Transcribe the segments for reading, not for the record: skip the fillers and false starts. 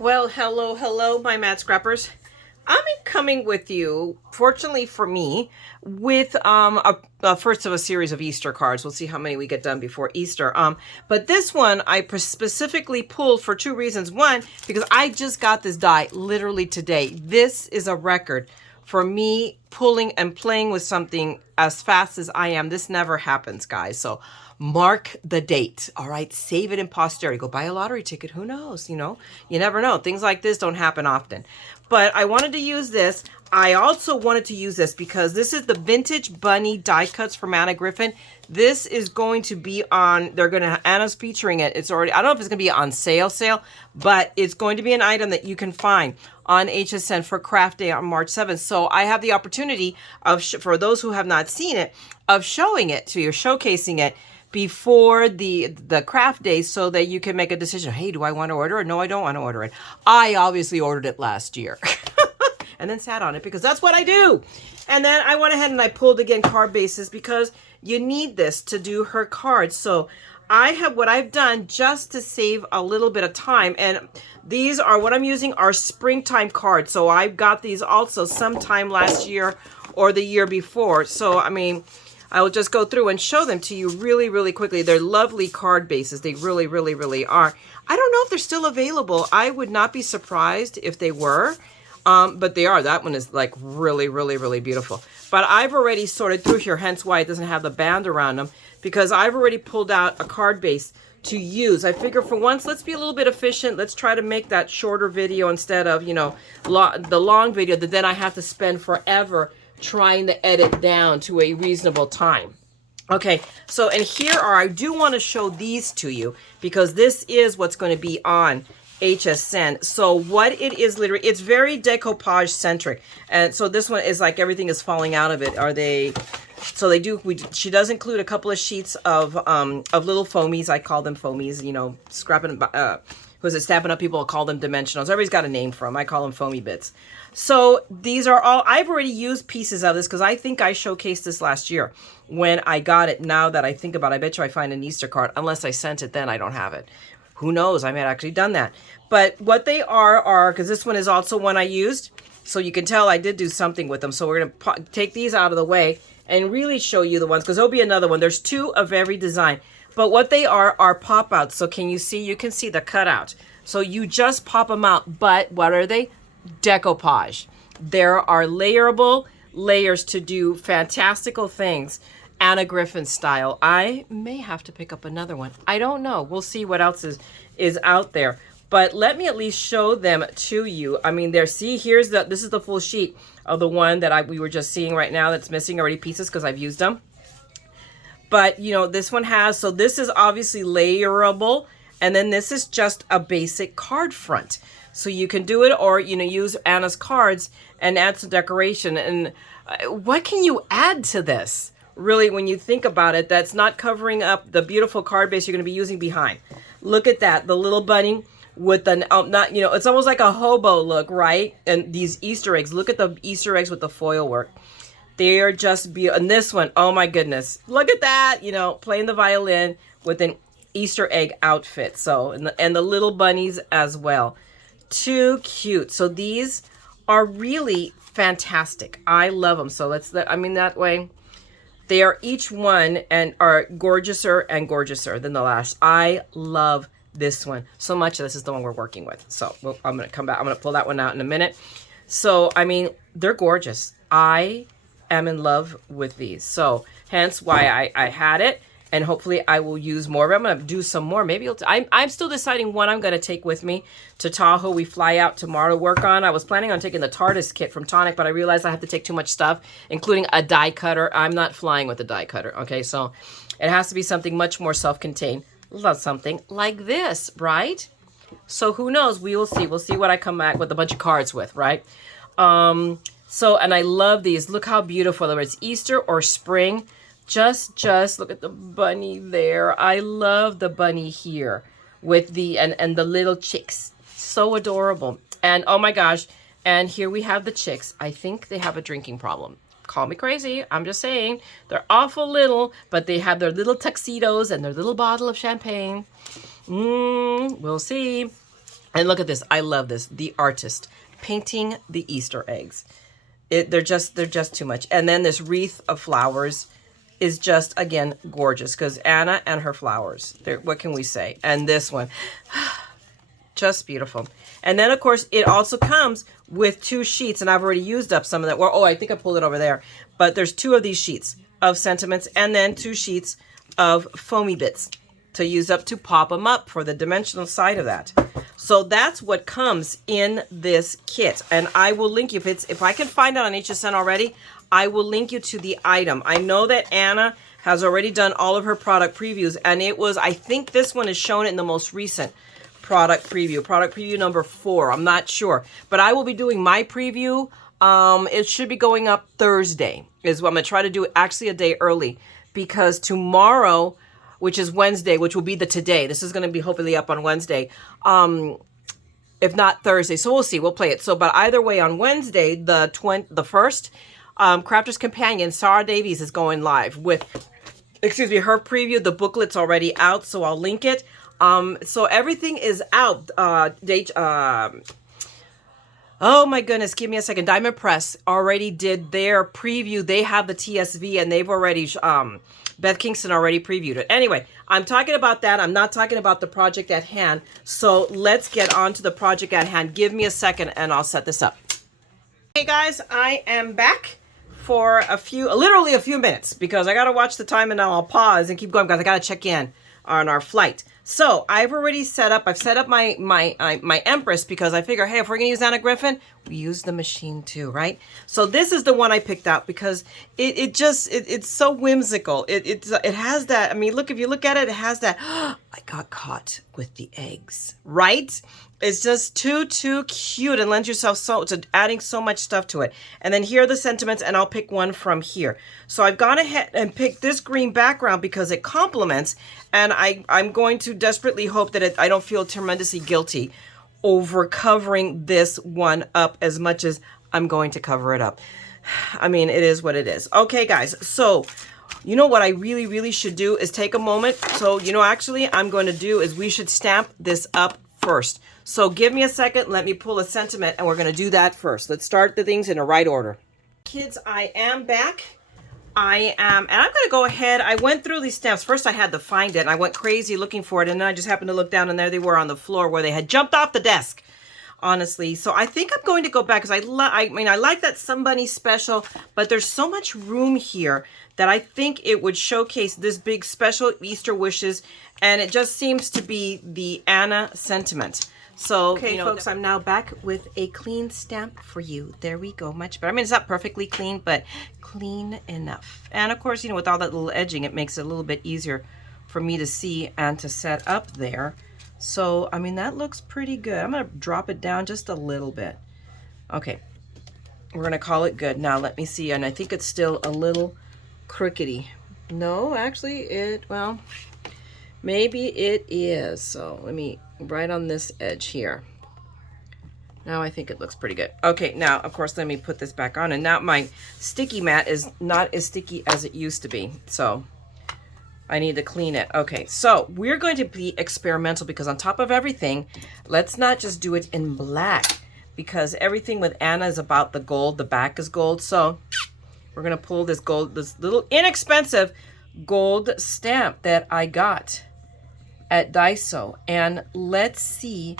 Well, hello, my Mad Scrappers. I'm coming with you, fortunately for me, with a first of a series of Easter cards. We'll see how many we get done before Easter. But this one I specifically pulled for two reasons. One, because I just got this die literally today. This is a record for me pulling and playing with something as fast as I am. This never happens, guys. So mark the date. All right. Save it in posterity. Go buy a lottery ticket. Who knows? You never know. Things like this don't happen often. But I wanted to use this. I also wanted to use this because this is the vintage bunny die cuts from Anna Griffin. This is going to be on, Anna's featuring it. It's already, I don't know if it's going to be on sale, but it's going to be an item that you can find on HSN for Craft Day on March 7th. So I have the opportunity of, for those who have not seen it, of showing it to you, showcasing it before the craft day so that you can make a decision. Hey, do I want to order it? No, I don't want to order it. I obviously ordered it last year and then sat on it because that's what I do. And then I went ahead and I pulled again card bases because you need this to do her cards. So I have what I've done just to save a little bit of time. And these are what I'm using are springtime cards. So I got these also sometime last year or the year before. So, I mean, I will just go through and show them to you really, really quickly. They're lovely card bases. They really, really, really are. I don't know if they're still available. I would not be surprised if they were, but they are. That one is like really, really, really beautiful. But I've already sorted through here, hence why it doesn't have the band around them, because I've already pulled out a card base to use. I figure for once, let's be a little bit efficient. Let's try to make that shorter video instead of, the long video that then I have to spend forever trying to edit down to a reasonable time. Okay, so and here are, I do want to show these to you because this is what's going to be on HSN. So what it is literally, it's very decoupage centric. And so this one is like everything is falling out of it. So they do, she does include a couple of sheets of little foamies. I call them foamies, Stampin' Up! People call them dimensionals. Everybody's got a name for them. I call them foamy bits. So these are all, I've already used pieces of this because I think I showcased this last year when I got it. Now that I think about it, I bet you I find an Easter card. Unless I sent it, then I don't have it. Who knows? I might have actually done that. But what they are, because this one is also one I used, so you can tell I did do something with them. So we're going to take these out of the way and really show you the ones, because there'll be another one. There's two of every design. But what they are pop-outs. So can you see? You can see the cutout. So you just pop them out. But what are they? Decoupage. There are layerable layers to do fantastical things. Anna Griffin style. I may have to pick up another one. I don't know. We'll see what else is out there. But let me at least show them to you. I mean, this is the full sheet of the one that we were just seeing right now that's missing already pieces because I've used them. But, this one has, so this is obviously layerable. And then this is just a basic card front. So you can do it or, use Anna's cards and add some decoration. And what can you add to this? Really, when you think about it, that's not covering up the beautiful card base you're going to be using behind. Look at that. The little bunny with the, it's almost like a hobo look, right? And these Easter eggs. Look at the Easter eggs with the foil work. They are just beautiful. And this one, oh my goodness. Look at that, playing the violin with an Easter egg outfit. So, and the little bunnies as well. Too cute. So these are really fantastic. I love them. So that way they are each one and are gorgeouser and gorgeouser than the last. I love this one so much. This is the one we're working with. So I'm going to come back. I'm going to pull that one out in a minute. So, I mean, they're gorgeous. I am in love with these. So hence why I had it. And hopefully I will use more of it. I'm going to do some more. Maybe I'm still deciding what I'm going to take with me to Tahoe. We fly out tomorrow to work on. I was planning on taking the TARDIS kit from Tonic, but I realized I have to take too much stuff, including a die cutter. I'm not flying with a die cutter. Okay, so it has to be something much more self-contained. Love something like this, right? So who knows? We will see. We'll see what I come back with a bunch of cards with, right? And I love these. Look how beautiful. Whether it's Easter or spring. Just look at the bunny there. I love the bunny here with the and the little chicks. So adorable. And oh my gosh. And here we have the chicks. I think they have a drinking problem. Call me crazy. I'm just saying. They're awful little, but they have their little tuxedos and their little bottle of champagne. We'll see. And look at this. I love this. The artist painting the Easter eggs. They're just too much. And then this wreath of flowers is just, again, gorgeous, because Anna and her flowers. What can we say? And this one, just beautiful. And then, of course, it also comes with 2 sheets, and I've already used up some of that. Well, oh, I think I pulled it over there. But there's 2 of these sheets of sentiments, and then 2 sheets of foamy bits to use up to pop them up for the dimensional side of that. So that's what comes in this kit. And I will link you, if I can find it on HSN already, I will link you to the item. I know that Anna has already done all of her product previews, and it was, I think this one is shown in the most recent product preview number 4. I'm not sure, but I will be doing my preview. It should be going up Thursday is what I'm gonna try to do, actually a day early, because tomorrow, which is Wednesday, which will be the today. This is going to be hopefully up on Wednesday, if not Thursday. So we'll see. We'll play it. So, but either way, on Wednesday, the 1st, Crafter's Companion, Sarah Davies is going live with, her preview. The booklet's already out, so I'll link it. So everything is out. Oh my goodness, give me a second. Diamond Press already did their preview. They have the TSV, and they've already, Beth Kingston already previewed it. Anyway, I'm talking about that. I'm not talking about the project at hand. So let's get on to the project at hand. Give me a second and I'll set this up. Hey guys, I am back for literally a few minutes, because I got to watch the time, and now I'll pause and keep going because I got to check in on our flight. So I've already set up, my Empress, because I figure, hey, if we're going to use Anna Griffin, we use the machine too, right? So this is the one I picked out because it's so whimsical. It has that, I mean, look, if you look at it, it has that, I got caught with the eggs, right? It's just too cute, and lends yourself to adding so much stuff to it. And then here are the sentiments, and I'll pick one from here. So I've gone ahead and picked this green background because it complements, and I'm going to desperately hope that I don't feel tremendously guilty over covering this one up as much as I'm going to cover it up. I mean, it is what it is. Okay, guys, so you know what I really, really should do is take a moment. So, actually, I'm going to do is we should stamp this up first. So give me a second. Let me pull a sentiment, and we're going to do that first. Let's start the things in the right order. Kids, I am back. And I'm going to go ahead. I went through these stamps. First, I had to find it, and I went crazy looking for it, and then I just happened to look down, and there they were on the floor where they had jumped off the desk, honestly. So I think I'm going to go back, because I like that Somebody special, but there's so much room here that I think it would showcase this big special Easter wishes, and it just seems to be the Anna sentiment. So, okay, folks, I'm now back with a clean stamp for you. There we go, much better. I mean, it's not perfectly clean, but clean enough. And of course, with all that little edging, it makes it a little bit easier for me to see and to set up there. So, I mean, that looks pretty good. I'm going to drop it down just a little bit. Okay, we're going to call it good. Now, let me see. And I think it's still a little crookedy. No, actually, well, maybe it is. So, let me right on this edge here. Now I think it looks pretty good. Okay, now of course let me put this back on, and now my sticky mat is not as sticky as it used to be, so I need to clean it. Okay, so we're going to be experimental, because on top of everything, let's not just do it in black, because everything with Anna is about the gold. The back is gold, so we're gonna pull this gold, this little inexpensive gold stamp that I got at Daiso, and let's see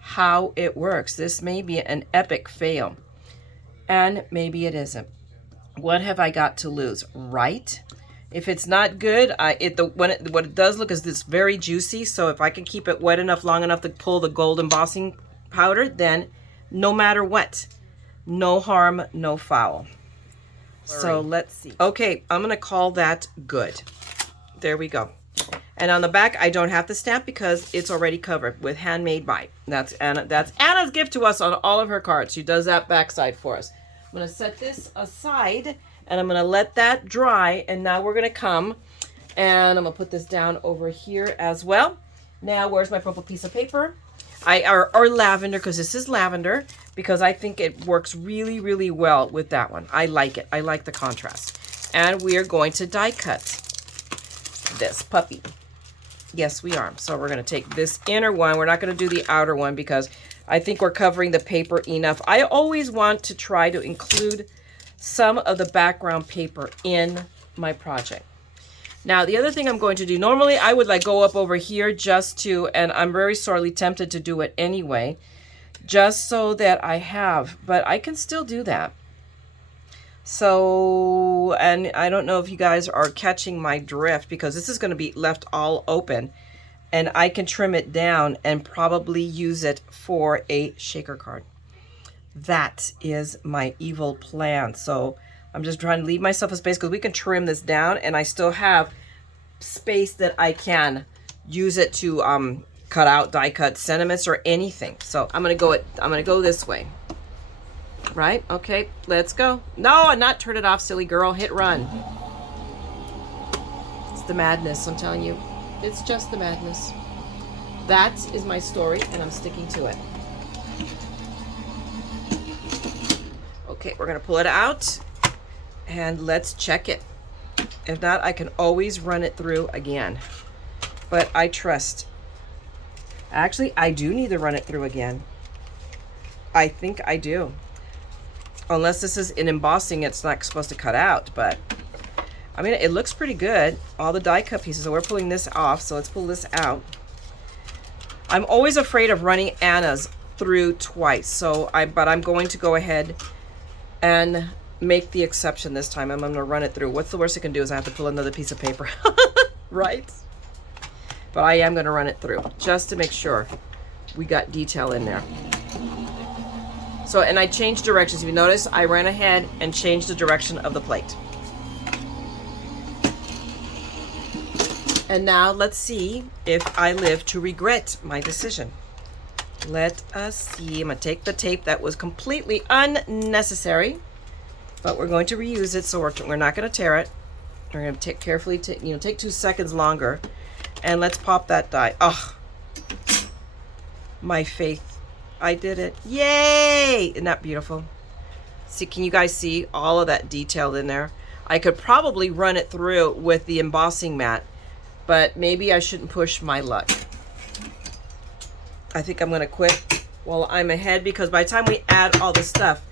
how it works. This may be an epic fail, and maybe it isn't. What have I got to lose, right? If it's not good, what it does look is this very juicy, so if I can keep it wet enough, long enough to pull the gold embossing powder, then no matter what, no harm, no foul. So let's see. Okay, I'm gonna call that good. There we go. And on the back, I don't have to stamp because it's already covered with Handmade By. That's Anna. That's Anna's gift to us on all of her cards. She does that backside for us. I'm going to set this aside, and I'm going to let that dry. And now we're going to come, and I'm going to put this down over here as well. Now, where's my purple piece of paper? Or lavender, because this is lavender, because I think it works really, really well with that one. I like it. I like the contrast. And we are going to die cut this puppy. Yes, we are. So we're going to take this inner one. We're not going to do the outer one because I think we're covering the paper enough. I always want to try to include some of the background paper in my project. Now, the other thing I'm going to do, normally I would like go up over here just to, and I'm very sorely tempted to do it anyway, just so that I have, but I can still do that. So, and I don't know if you guys are catching my drift because this is going to be left all open and I can trim it down and probably use it for a shaker card. That is my evil plan. So I'm just trying to leave myself a space because we can trim this down and I still have space that I can use it to cut out die cut sentiments or anything. So I'm gonna go this way. Right? Okay, let's go. No, not turn it off, silly girl. Hit run. It's the madness, I'm telling you. It's just the madness. That is my story and I'm sticking to it. Okay, we're gonna pull it out and let's check it. If not, I can always run it through again. But I trust. Actually, I do need to run it through again. I think I do. Unless this is an embossing, it's not supposed to cut out, but I mean, it looks pretty good. All the die cut pieces, so we're pulling this off, so let's pull this out. I'm always afraid of running Anna's through twice, but I'm going to go ahead and make the exception this time. I'm going to run it through. What's the worst it can do is I have to pull another piece of paper, right? But I am going to run it through just to make sure we got detail in there. So, and I changed directions. If you notice, I ran ahead and changed the direction of the plate. And now let's see if I live to regret my decision. Let us see. I'm going to take the tape that was completely unnecessary, but we're going to reuse it, so we're not going to tear it. We're going to take 2 seconds longer, and let's pop that die. Oh, my faith. I did it. Yay! Isn't that beautiful? See, can you guys see all of that detail in there? I could probably run it through with the embossing mat, but maybe I shouldn't push my luck. I think I'm going to quit while I'm ahead because by the time we add all the stuff,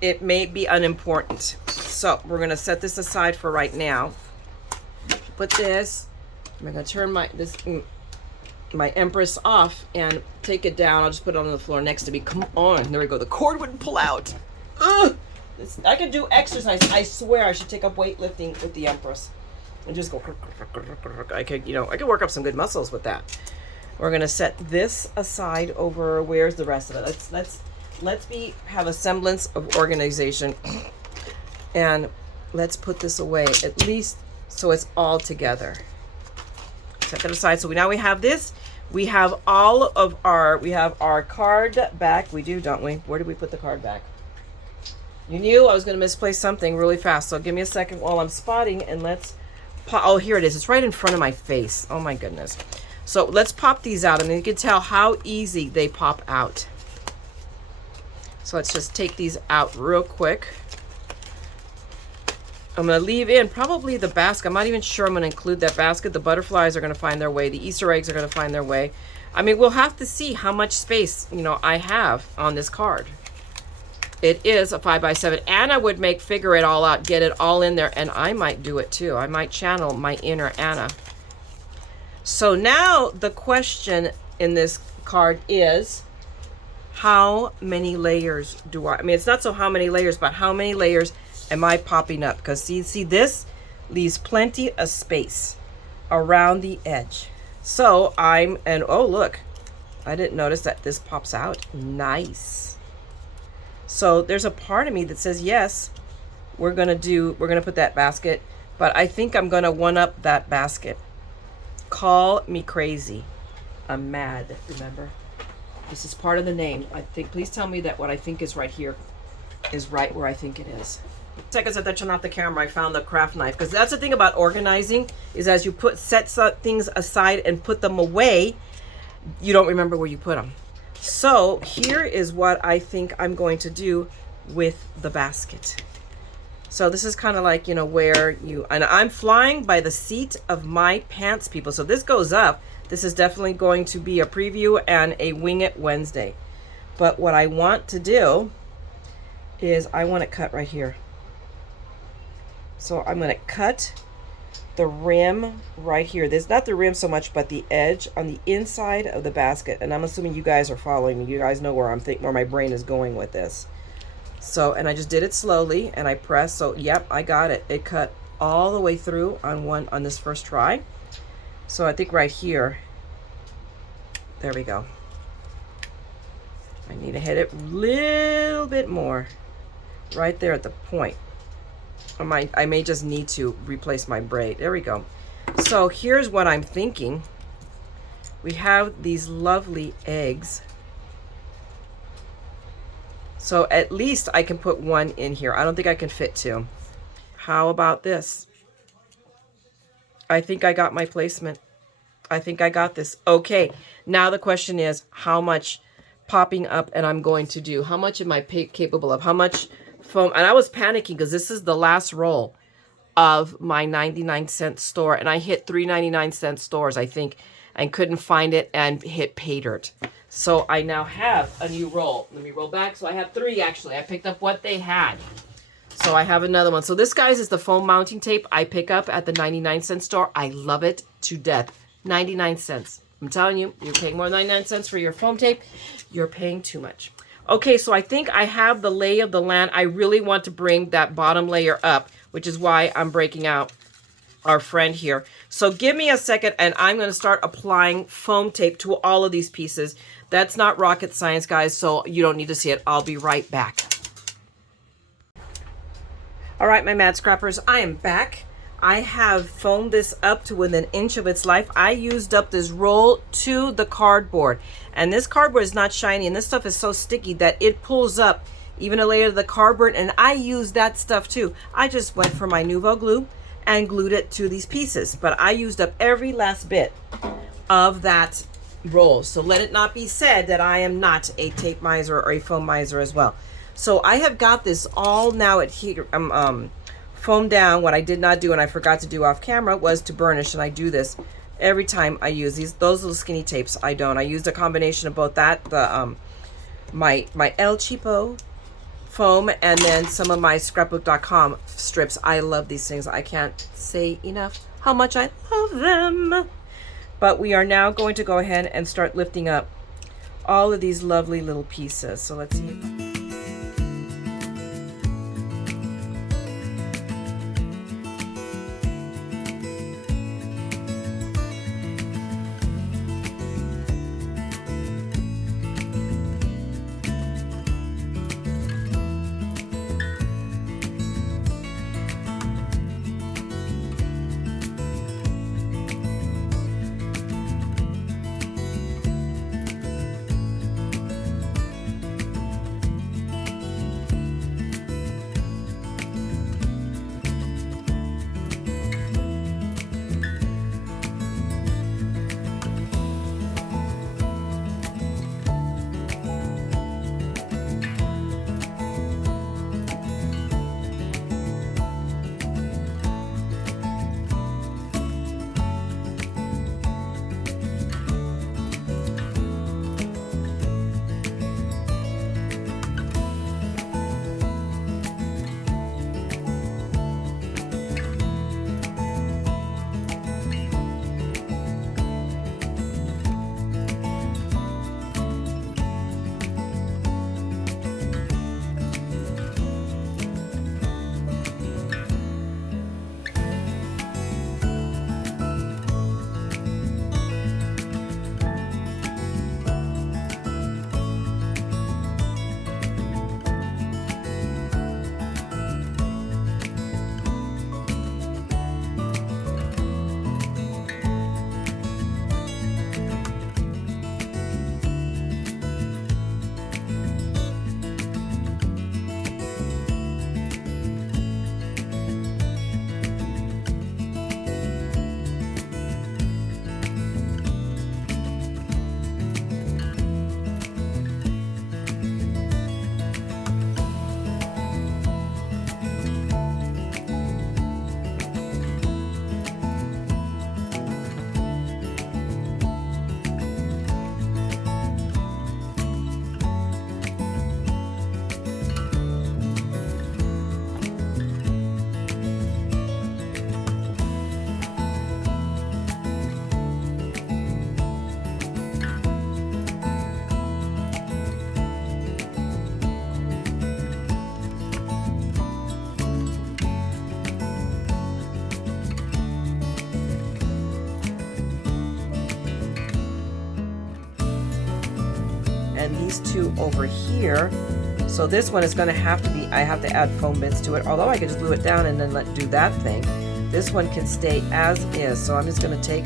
it may be unimportant. So we're going to set this aside for right now. Put this, I'm going to turn my Empress off and take it down. I'll just put it on the floor next to me. Come on. There we go. The cord wouldn't pull out. Ugh. I could do exercise. I swear I should take up weightlifting with the Empress and just go. I could work up some good muscles with that. We're going to set this aside over. Where's the rest of it? Let's have a semblance of organization, and let's put this away at least so it's all together. Set that aside. So now we have this. We have our card back. We do, don't we? Where did we put the card back? You knew I was going to misplace something really fast. So give me a second while I'm spotting, and let's pop. Oh, here it is. It's right in front of my face. Oh my goodness. So let's pop these out. I mean, you can tell how easy they pop out. So let's just take these out real quick. I'm going to leave in probably the basket. I'm not even sure I'm going to include that basket. The butterflies are going to find their way. The Easter eggs are going to find their way. I mean, we'll have to see how much space, I have on this card. It is a 5x7. Anna would figure it all out, get it all in there, and I might do it too. I might channel my inner Anna. So now the question in this card is, how many layers do I mean, it's not so how many layers, but how many layers am I popping up? Because see, this leaves plenty of space around the edge. So oh look, I didn't notice that this pops out. Nice. So there's a part of me that says, yes, we're gonna put that basket, but I think I'm gonna one up that basket. Call me crazy. I'm mad, remember? This is part of the name. Please tell me that what I think is right here is right where I think it is. Seconds after I turned off the camera, I found the craft knife, because that's the thing about organizing, is as you set things aside and put them away, you don't remember where you put them. So here is what I think I'm going to do with the basket. So this is kind of like, you know, where you, and I'm flying by the seat of my pants, people. So this goes up. This is definitely going to be a preview and a Wing It Wednesday. But what I want to do is I want to cut right here. So I'm going to cut the rim right here. There's not the rim so much, but the edge on the inside of the basket. And I'm assuming you guys are following me. You guys know where where my brain is going with this. So, and I just did it slowly and I pressed. So, yep, I got it. It cut all the way through on this first try. So I think right here, there we go. I need to hit it a little bit more right there at the point. I may just need to replace my braid. There we go. So here's what I'm thinking. We have these lovely eggs. So at least I can put one in here. I don't think I can fit two. How about this? I think I got my placement. I think I got this. Okay, now the question is how much popping up and I'm going to do. How much am I capable of? How much foam? And I was panicking because this is the last roll of my 99-cent store. And I hit 3 99-cent stores, I think, and couldn't find it and hit pay dirt. So I now have a new roll. Let me roll back. So I have 3 actually. I picked up what they had. So I have another one. So this, guys, is the foam mounting tape I pick up at the 99-cent store. I love it to death. 99 cents. I'm telling you, you're paying more than 99 cents for your foam tape. You're paying too much. Okay, so I think I have the lay of the land. I really want to bring that bottom layer up, which is why I'm breaking out our friend here. So give me a second and I'm going to start applying foam tape to all of these pieces. That's not rocket science, guys, so you don't need to see it. I'll be right back. All right, my mad scrappers, I am back. I have foamed this up to within an inch of its life. I used up this roll to the cardboard. And this cardboard is not shiny, and this stuff is so sticky that it pulls up even a layer of the cardboard, and I use that stuff too. I just went for my Nuvo glue and glued it to these pieces, but I used up every last bit of that roll. So let it not be said that I am not a tape miser or a foam miser as well. So I have got this all now adhered, foamed down. What I did not do and I forgot to do off camera was to burnish, and I do this every time I use those little skinny tapes. I used a combination of both that, the my El Cheapo foam, and then some of my scrapbook.com strips. I love these things. I can't say enough how much I love them. But we are now going to go ahead and start lifting up all of these lovely little pieces. So let's see. and these two over here. So this one is going to have to be, I have to add foam bits to it, although I could just glue it down and then do that thing. This one can stay as is. So I'm just going to take,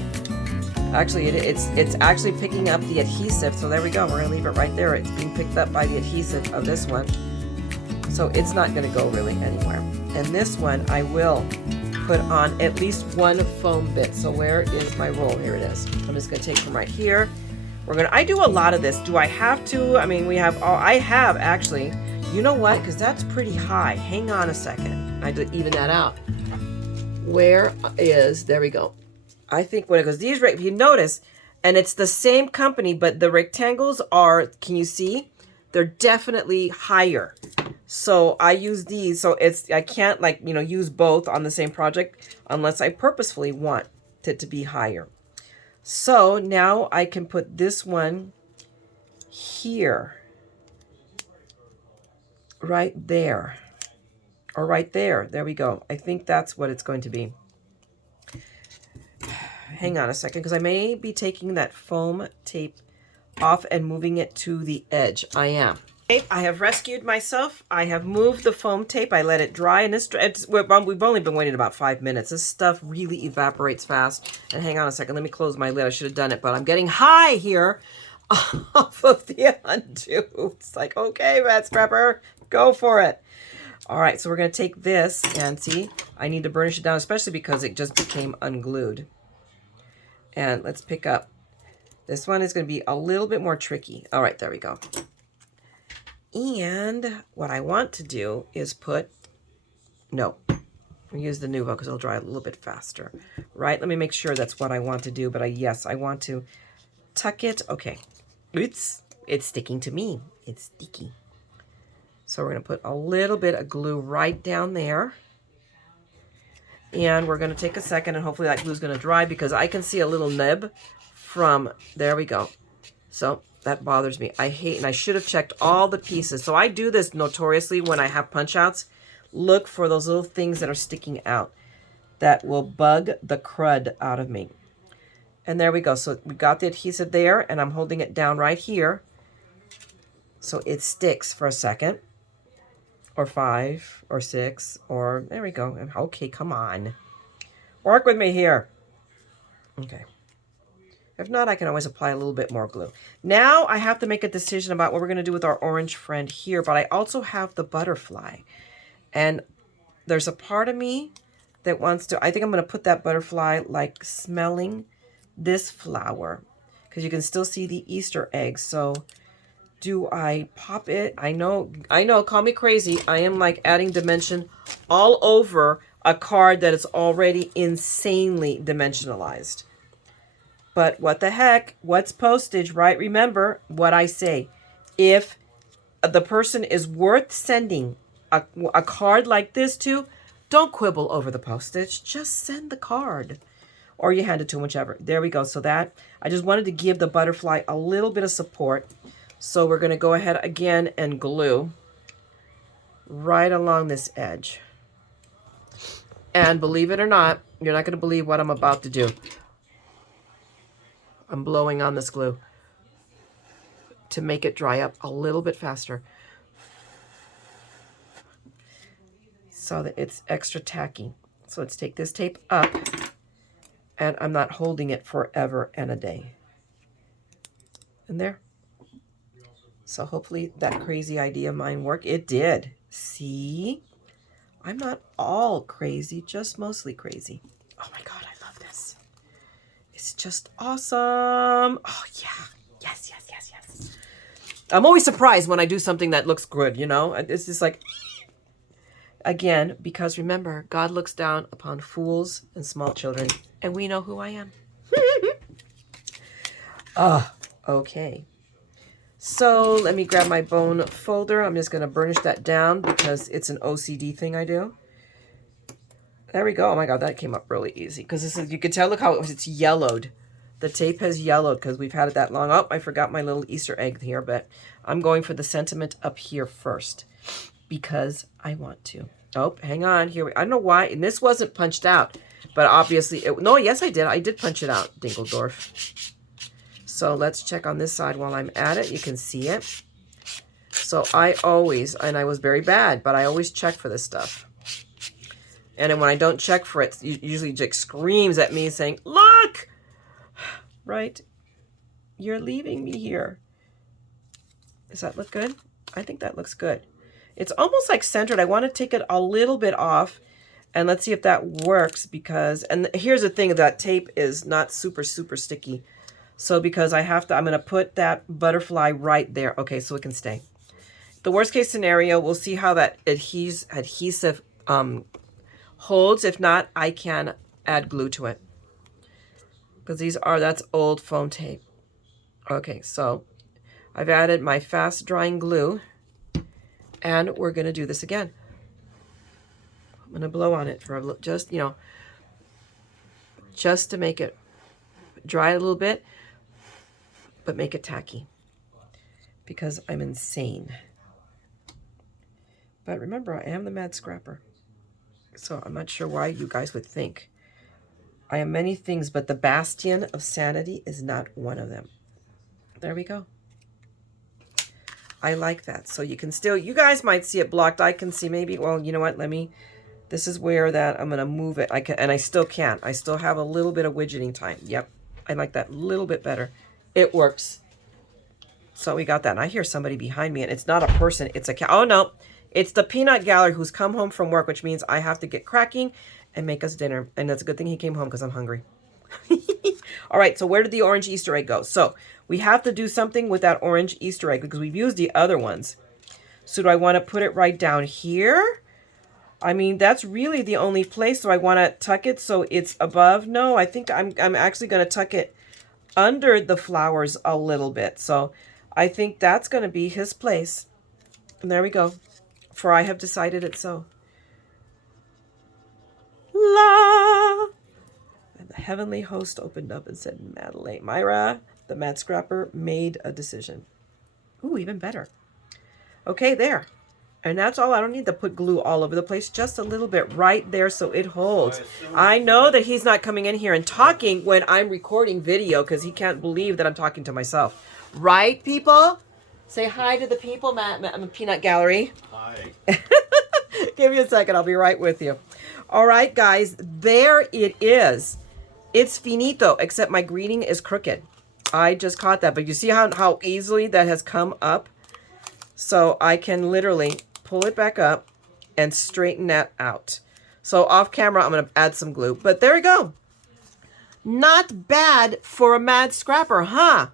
actually it's actually picking up the adhesive. So there we go. We're going to leave it right there. It's being picked up by the adhesive of this one. So it's not going to go really anywhere. And this one I will put on at least one foam bit. So where is my roll? Here it is. I'm just going to take from right here. I do a lot of this. Do I have to? I mean, I have actually. You know what? Because that's pretty high. Hang on a second. I have to even that out. There we go. I think when it goes, if you notice, and it's the same company, but the rectangles are, can you see? They're definitely higher. So I use these. So I can't use both on the same project unless I purposefully want it to be higher. So now I can put this one here, right there, or right there. There we go. I think that's what it's going to be. Hang on a second, because I may be taking that foam tape off and moving it to the edge. I am. I have rescued myself. I have moved the foam tape. I let it dry, and we've only been waiting about 5 minutes. This stuff really evaporates fast. And hang on a second. Let me close my lid. I should have done it, but I'm getting high here off of the undo. It's like, okay, MaddScrapper, go for it. All right, so we're going to take this and see. I need to burnish it down, especially because it just became unglued. And let's pick up. This one is going to be a little bit more tricky. All right, there we go. And what I want to do is use the Nuvo because it'll dry a little bit faster, right? Let me make sure that's what I want to do, but I want to tuck it. Okay, it's sticking to me. It's sticky. So we're going to put a little bit of glue right down there. And we're going to take a second, and hopefully that glue is going to dry because I can see a little nib from, there we go. So that bothers me. I hate, and I should have checked all the pieces. So I do this notoriously when I have punch outs. Look for those little things that are sticking out that will bug the crud out of me. And there we go. So we got the adhesive there, and I'm holding it down right here. So it sticks for a second, or 5, or 6, or there we go. Okay, come on. Work with me here. Okay. If not, I can always apply a little bit more glue. Now I have to make a decision about what we're going to do with our orange friend here, but I also have the butterfly. And there's a part of me that wants to, I think I'm going to put that butterfly like smelling this flower because you can still see the Easter eggs. So do I pop it? I know, call me crazy. I am like adding dimension all over a card that is already insanely dimensionalized. But what the heck? What's postage, right? Remember what I say. If the person is worth sending a card like this to, don't quibble over the postage. Just send the card. Or you hand it to them, whichever. There we go. So that, I just wanted to give the butterfly a little bit of support. So we're going to go ahead again and glue right along this edge. And believe it or not, you're not going to believe what I'm about to do. I'm blowing on this glue to make it dry up a little bit faster so that it's extra tacky. So let's take this tape up, and I'm not holding it forever and a day. And there. So hopefully that crazy idea of mine worked. It did. See? I'm not all crazy, just mostly crazy. Oh my God, I love this. It's just awesome. Oh, yeah. Yes, yes, yes, yes. I'm always surprised when I do something that looks good, you know? It's just like, again, because remember, God looks down upon fools and small children, and we know who I am. Okay. So let me grab my bone folder. I'm just going to burnish that down because it's an OCD thing I do. There we go. Oh my God, that came up really easy because this is, you can tell, look how it's yellowed. The tape has yellowed because we've had it that long. Oh, I forgot my little Easter egg here, but I'm going for the sentiment up here first because I want to. Oh, hang on here. I don't know why, and this wasn't punched out, but obviously, no, yes, I did. I did punch it out, Dinkeldorf. So let's check on this side while I'm at it. You can see it. So I always, and I was very bad, but I always check for this stuff. And then when I don't check for it, usually Jake screams at me saying, look, right? You're leaving me here. Does that look good? I think that looks good. It's almost like centered. I want to take it a little bit off and let's see if that works because, and here's the thing, that tape is not super, super sticky. So because I have to, I'm going to put that butterfly right there. Okay, so it can stay. The worst case scenario, we'll see how that adhesive holds. If not, I can add glue to it. Because that's old foam tape. Okay, so I've added my fast drying glue. And we're going to do this again. I'm going to blow on it for just, you know, just to make it dry a little bit, but make it tacky. Because I'm insane. But remember, I am the Mad Scrapper. So I'm not sure why you guys would think. I am many things, but the bastion of sanity is not one of them. There we go. I like that. So you can still, you guys might see it blocked. I can see maybe, well, you know what? This is where that I'm going to move it. And I still can't. I still have a little bit of widgeting time. Yep. I like that a little bit better. It works. So we got that. And I hear somebody behind me and it's not a person. It's a cat. Oh, no. It's the peanut gallery who's come home from work, which means I have to get cracking and make us dinner. And that's a good thing he came home because I'm hungry. All right, so where did the orange Easter egg go? So we have to do something with that orange Easter egg because we've used the other ones. So do I want to put it right down here? I mean, that's really the only place. So I want to tuck it so it's above. No, I think I'm actually going to tuck it under the flowers a little bit. So I think that's going to be his place. And there we go. For I have decided it so. La! And the heavenly host opened up and said, Madeleine, Mayra, the Mad Scrapper, made a decision. Ooh, even better. Okay, there. And that's all. I don't need to put glue all over the place. Just a little bit right there so it holds. I know that he's not coming in here and talking when I'm recording video because he can't believe that I'm talking to myself. Right, people? Say hi to the people, Peanut Gallery. Hi. Give me a second. I'll be right with you. All right, guys. There it is. It's finito, except my greeting is crooked. I just caught that. But you see how easily that has come up? So I can literally pull it back up and straighten that out. So off camera, I'm going to add some glue. But there we go. Not bad for a Mad Scrapper, huh?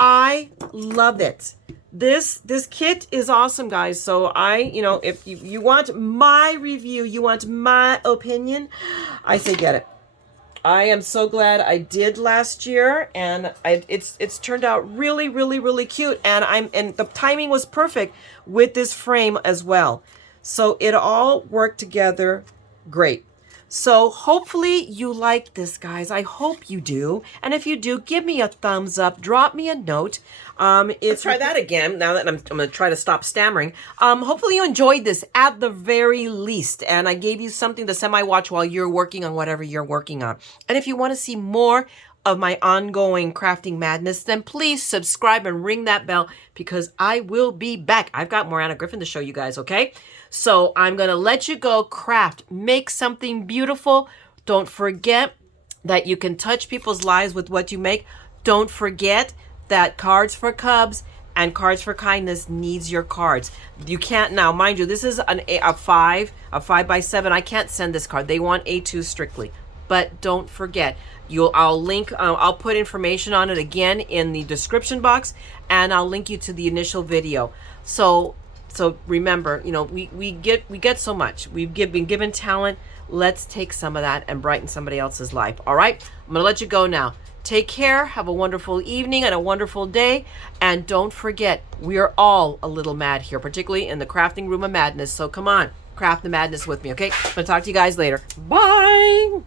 I love it. This kit is awesome, guys. So if you want my review, you want my opinion, I say get it. I am so glad I did last year, and it's turned out really, really, really cute. And the timing was perfect with this frame as well. So it all worked together great. So hopefully you like this, guys. I hope you do. And if you do, give me a thumbs up. Drop me a note. Let's try that again. Now that I'm going to try to stop stammering. Hopefully you enjoyed this at the very least. And I gave you something to semi-watch while you're working on whatever you're working on. And if you want to see more of my ongoing crafting madness, then please subscribe and ring that bell because I will be back. I've got more Anna Griffin to show you guys, okay? So I'm going to let you go craft, make something beautiful. Don't forget that you can touch people's lives with what you make. Don't forget that Cards for Cubs and Cards for Kindness needs your cards. You can't now, mind you, this is a 5 by 7. I can't send this card. They want A2 strictly. But don't forget, I'll put information on it again in the description box, and I'll link you to the initial video. So remember, we get so much. We've been given talent. Let's take some of that and brighten somebody else's life. All right, I'm gonna let you go now. Take care. Have a wonderful evening and a wonderful day. And don't forget, we are all a little mad here, particularly in the crafting room of madness. So come on, craft the madness with me. Okay, I'm gonna talk to you guys later. Bye.